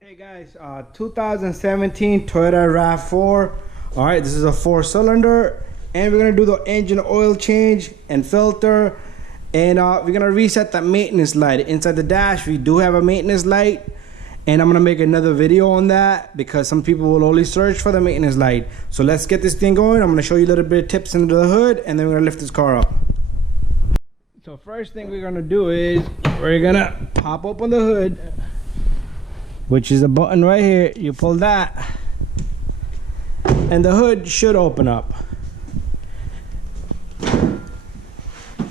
Hey guys, 2017 Toyota Rav4. All right, this is a 4-cylinder, and we're gonna do the engine oil change and filter, and we're gonna reset that maintenance light inside the dash. We do have a maintenance light, and I'm gonna make another video on that because some people will only search for the maintenance light. So let's get this thing going. I'm gonna show you a little bit of tips under the hood, and then we're gonna lift this car up. So first thing we're gonna do is we're gonna pop open the hood, which is a button right here. You pull that and the hood should open up,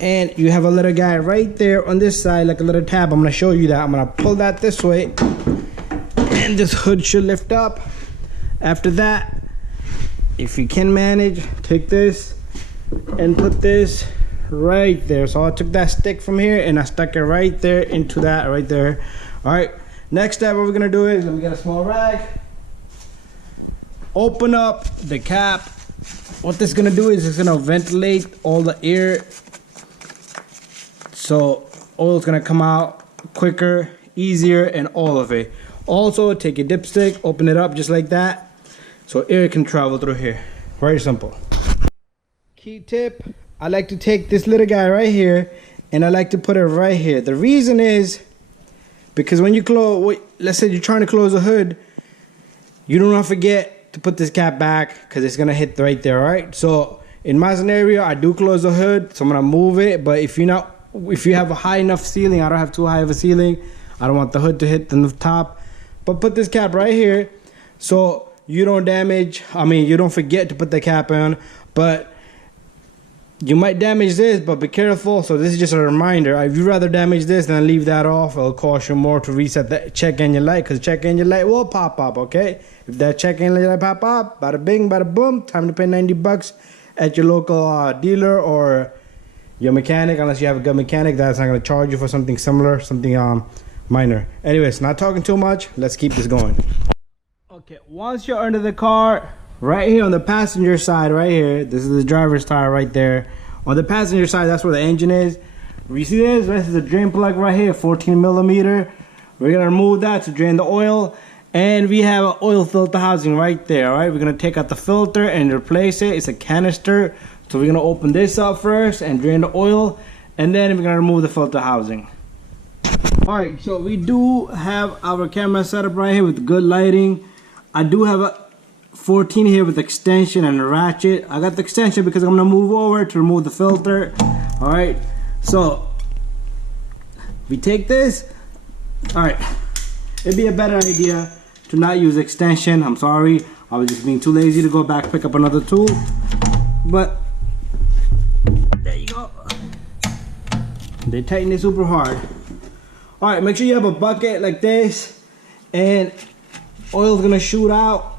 and you have a little guy right there on this side, like a little tab. I'm gonna show you that. I'm gonna pull that this way and this hood should lift up. After that, if you can manage, take this and put this right there. So I took that stick from here and I stuck it right there into that right there. All right, next step, what we're gonna do is, we got a small rag, open up the cap. What this is gonna do is it's gonna ventilate all the air, so oil's gonna come out quicker, easier, and all of it. Also, take your dipstick, open it up just like that, so air can travel through here. Very simple. Key tip, I like to take this little guy right here and I like to put it right here. The reason is because when you close, let's say you're trying to close the hood, you do not forget to put this cap back because it's gonna hit right there. All right, so in my scenario, I do close the hood, so I'm gonna move it. But if you have a high enough ceiling, I don't have too high of a ceiling, I don't want the hood to hit the top, but put this cap right here so you don't damage, you don't forget to put the cap on, but you might damage this, but be careful. So this is just a reminder. If you rather damage this than leave that off, it'll cost you more to reset the check engine light, because check engine light will pop up. Okay, if that check engine light pop up, bada bing, bada boom, time to pay 90 bucks at your local dealer or your mechanic. Unless you have a good mechanic that's not going to charge you for something similar, something minor. Anyways, not talking too much, let's keep this going. Okay, once you're under the car, right here on the passenger side, right here, this is the driver's tire right there. On the passenger side, that's where the engine is. You see this? This is a drain plug right here, 14 millimeter. We're gonna remove that to drain the oil, and we have an oil filter housing right there. All right, we're gonna take out the filter and replace it. It's a canister, so we're gonna open this up first and drain the oil, and then we're gonna remove the filter housing. All right, so we do have our camera set up right here with good lighting. I do have a 14 here with extension and a ratchet. I got the extension because I'm gonna move over to remove the filter. All right, so we take this. All right, it'd be a better idea to not use extension. I'm sorry, I was just being too lazy to go back pick up another tool, but there you go. They tighten it super hard. All right, make sure you have a bucket like this, and oil's gonna shoot out.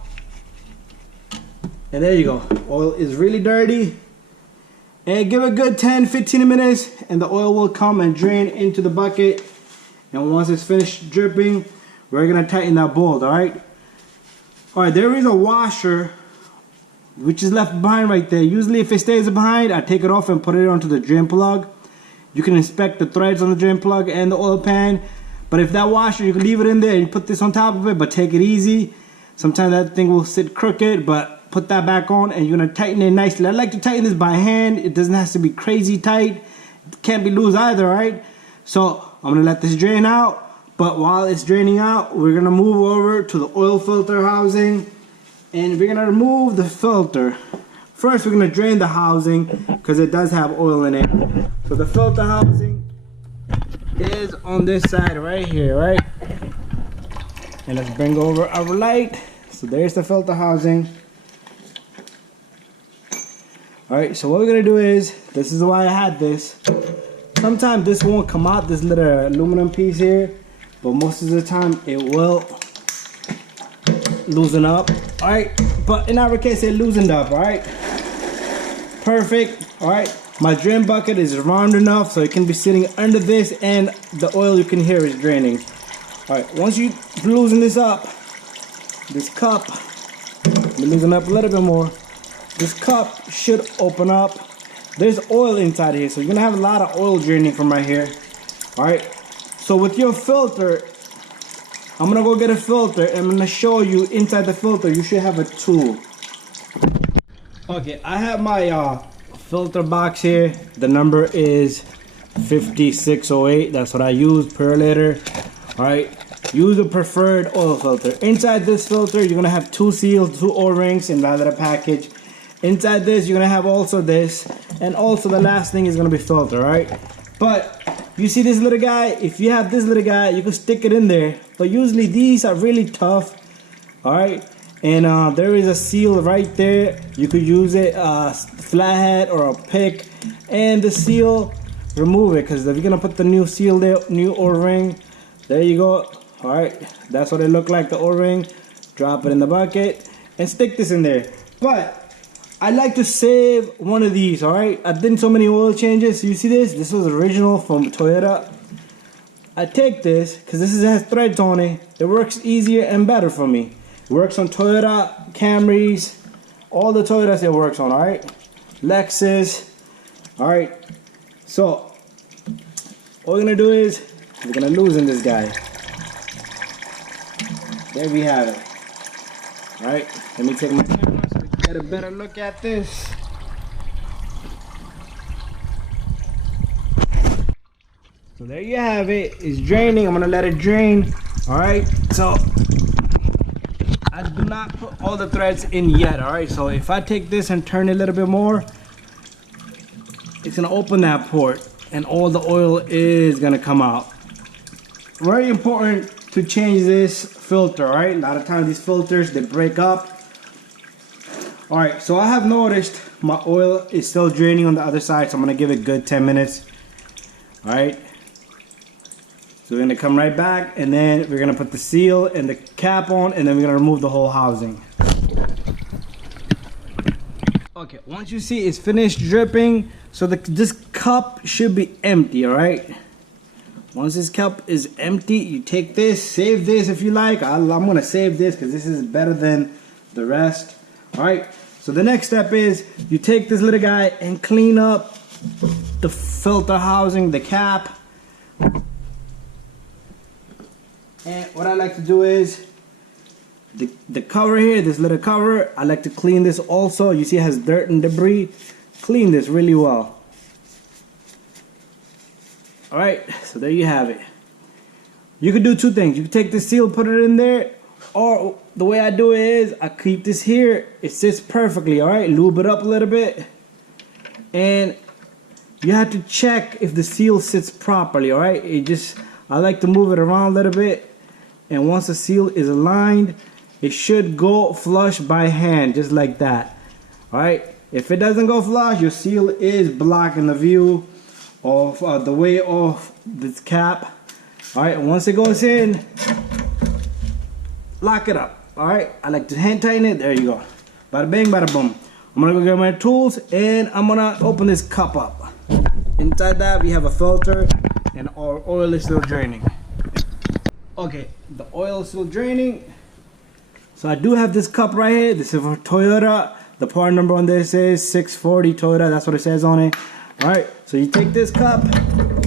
And there you go. Oil is really dirty. And give it a good 10-15 minutes and the oil will come and drain into the bucket. And once it's finished dripping, we're gonna tighten that bolt, alright? Alright, there is a washer which is left behind right there. Usually if it stays behind, I take it off and put it onto the drain plug. You can inspect the threads on the drain plug and the oil pan. But if that washer, you can leave it in there and you put this on top of it, but take it easy. Sometimes that thing will sit crooked, but put that back on and you're gonna tighten it nicely. I like to tighten this by hand. It doesn't have to be crazy tight. It can't be loose either, right? So I'm gonna let this drain out, but while it's draining out, we're gonna move over to the oil filter housing and we're gonna remove the filter. First, we're gonna drain the housing because it does have oil in it. So the filter housing is on this side right here, right? And let's bring over our light. So there's the filter housing. Alright, so what we're gonna do is, this is why I had this. Sometimes this won't come out, this little aluminum piece here, but most of the time it will loosen up. Alright, but in our case it loosened up, alright? Perfect, alright? My drain bucket is round enough so it can be sitting under this and the oil you can hear is draining. Alright, once you loosen this up, this cup, let me loosen up a little bit more. This cup should open up. There's oil inside here, so you're gonna have a lot of oil draining from right here. All right, so with your filter, I'm gonna go get a filter and I'm gonna show you inside the filter you should have a tool. Okay, I have my filter box here. The number is 5608. That's what I use per liter. Alright, use the preferred oil filter. Inside this filter you're gonna have 2 seals, 2 O-rings in that little package. Inside this you're gonna have also this, and also the last thing is gonna be filter, right? But you see this little guy, if you have this little guy you can stick it in there, but usually these are really tough. Alright, and there is a seal right there. You could use it flathead or a pick, and the seal, remove it, because if you're gonna put the new seal there, new O-ring, there you go. Alright, that's what it looked like, the O-ring. Drop it in the bucket and stick this in there. But I like to save one of these, alright? I've done so many oil changes. You see this? This was original from Toyota. I take this because this has threads on it. It works easier and better for me. It works on Toyota, Camrys, all the Toyotas it works on, alright? Lexus, alright? So, all we're gonna do is, we're gonna loosen this guy. There we have it. Alright, let me take my camera so we can get a better look at this. So there you have it. It's draining. I'm gonna let it drain. Alright, so I do not put all the threads in yet. Alright, so if I take this and turn it a little bit more, it's gonna open that port and all the oil is gonna come out. Very important to change this filter, right? A lot of times these filters, they break up. Alright, so I have noticed my oil is still draining on the other side, so I'm gonna give it a good 10 minutes. Alright, so we're gonna come right back and then we're gonna put the seal and the cap on, and then we're gonna remove the whole housing. Okay, once you see it's finished dripping, so this cup should be empty, alright? Once this cup is empty, you take this, save this if you like. I'm gonna save this because this is better than the rest. Alright, so the next step is you take this little guy and clean up the filter housing, the cap. And what I like to do is the cover here, this little cover, I like to clean this also. You see it has dirt and debris. Clean this really well. Alright, so there you have it. You could do two things. You can take the seal, put it in there, or the way I do it is I keep this here. It sits perfectly, alright? Lube it up a little bit. And you have to check if the seal sits properly, alright? I like to move it around a little bit. And once the seal is aligned, it should go flush by hand, just like that. Alright? If it doesn't go flush, your seal is blocking the view of the way of this cap. Alright, once it goes in, lock it up. Alright, I like to hand tighten it. There you go. Bada bang, bada boom. I'm gonna go get my tools and I'm gonna open this cup up. Inside that we have a filter and our oil is still draining. Okay, the oil is still draining. So I do have this cup right here. This is for Toyota. The part number on this is 640 Toyota. That's what it says on it. Alright, so you take this cup.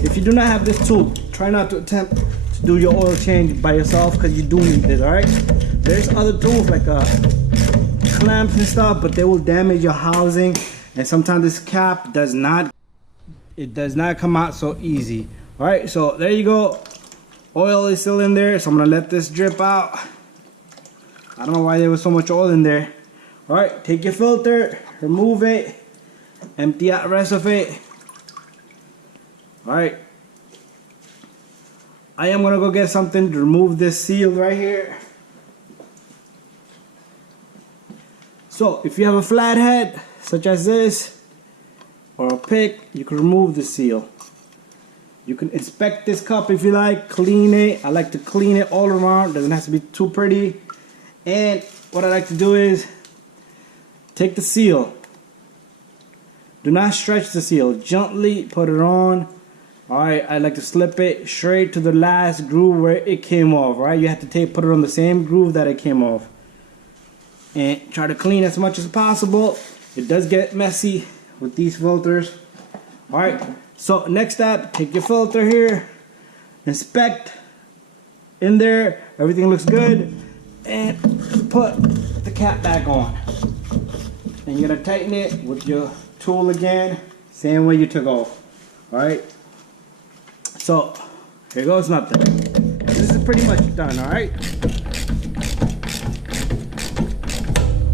If you do not have this tool, try not to attempt to do your oil change by yourself because you do need this, alright? There's other tools like clamps and stuff, but they will damage your housing, and sometimes this cap does not come out so easy. Alright, so there you go. Oil is still in there, so I'm gonna let this drip out. I don't know why there was so much oil in there. Alright, take your filter, remove it, empty out the rest of it. Alright, I am gonna go get something to remove this seal right here. So if you have a flathead such as this or a pick, you can remove the seal. You can inspect this cup if you like, clean it. I like to clean it all around, doesn't have to be too pretty. And what I like to do is take the seal. Do not stretch the seal, gently put it on. Alright, I like to slip it straight to the last groove where it came off. Right, you have to put it on the same groove that it came off. And try to clean as much as possible. It does get messy with these filters. Alright, so next step, take your filter here, inspect in there, everything looks good, and put the cap back on. And you're gonna tighten it with your tool again, same way you took off. Alright, so here goes nothing. This is pretty much done. Alright,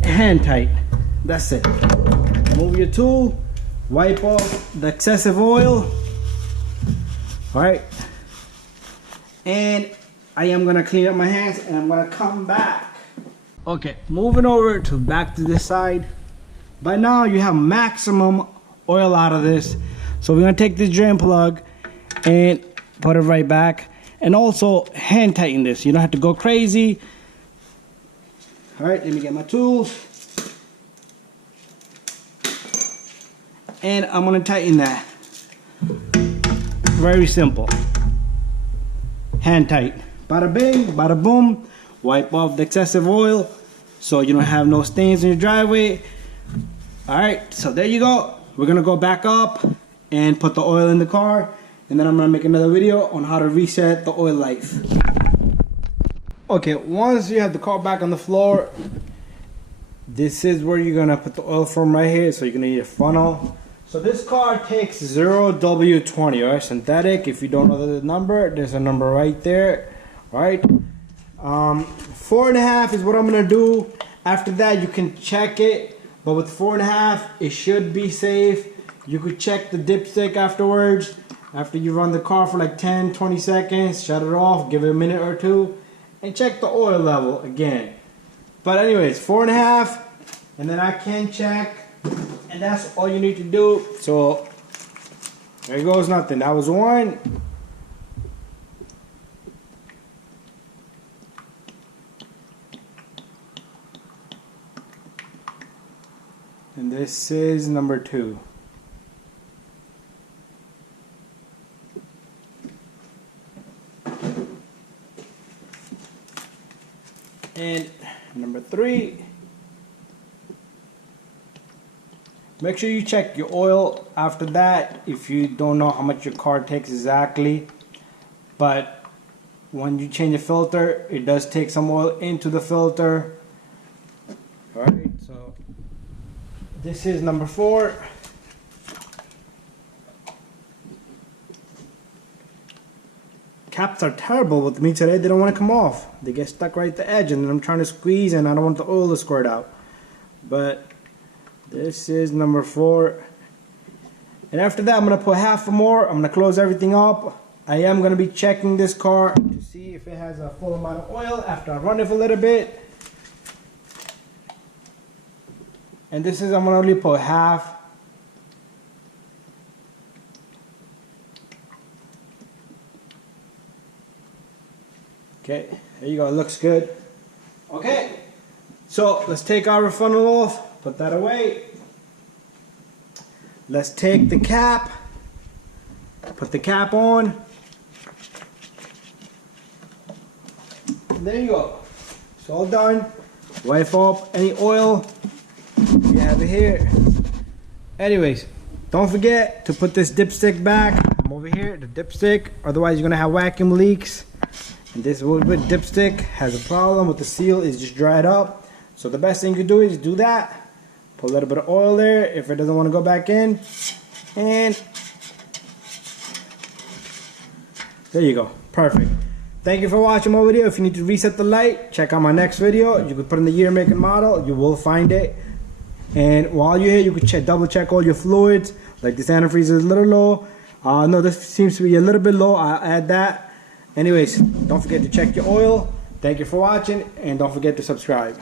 hand tight, that's it. Move your tool, wipe off the excessive oil. Alright, and I am gonna clean up my hands and I'm gonna come back. Okay, moving over to back to this side. By now you have maximum oil out of this, so we're gonna take this drain plug and put it right back, and also hand tighten this. You don't have to go crazy. All right, let me get my tools, and I'm gonna tighten that. Very simple. Hand tight. Bada bing, bada boom. Wipe off the excessive oil so you don't have no stains in your driveway. Alright, so there you go. We're gonna go back up and put the oil in the car, and then I'm gonna make another video on how to reset the oil life. Okay, once you have the car back on the floor, this is where you're gonna put the oil from right here. So you're gonna need a funnel. So this car takes 0W20, alright, synthetic. If you don't know the number, there's a number right there. Alright, 4.5 is what I'm gonna do. After that, you can check it. But with 4.5, it should be safe. You could check the dipstick afterwards. After you run the car for like 10-20 seconds, shut it off, give it a minute or two, and check the oil level again. But anyways, 4.5, and then I can check, and that's all you need to do. So there goes nothing. That was one. And this is number 2. And number 3. Make sure you check your oil after that if you don't know how much your car takes exactly. But when you change the filter, it does take some oil into the filter. Alright, so this is number 4. Caps are terrible with me today. They don't want to come off. They get stuck right at the edge, and then I'm trying to squeeze and I don't want the oil to squirt out. But this is number 4. And after that, I'm going to put half more. I'm going to close everything up. I am going to be checking this car to see if it has a full amount of oil after I run it for a little bit. And this is, I'm going to only put half. Okay, there you go, it looks good. Okay, so let's take our funnel off, put that away. Let's take the cap, put the cap on. And there you go, it's all done. Wipe off any oil. You have it here. Anyways, don't forget to put this dipstick back. I'm over here, the dipstick. Otherwise, you're gonna have vacuum leaks. And this wood dipstick has a problem with the seal. It's just dried up. So the best thing you can do is do that. Put a little bit of oil there if it doesn't want to go back in. And there you go. Perfect. Thank you for watching my video. If you need to reset the light, check out my next video. You can put in the year, make, and model. You will find it. And while you're here, you can double check all your fluids. Like this antifreeze is a little low. No, this seems to be a little bit low. I'll add that. Anyways, don't forget to check your oil. Thank you for watching, and don't forget to subscribe.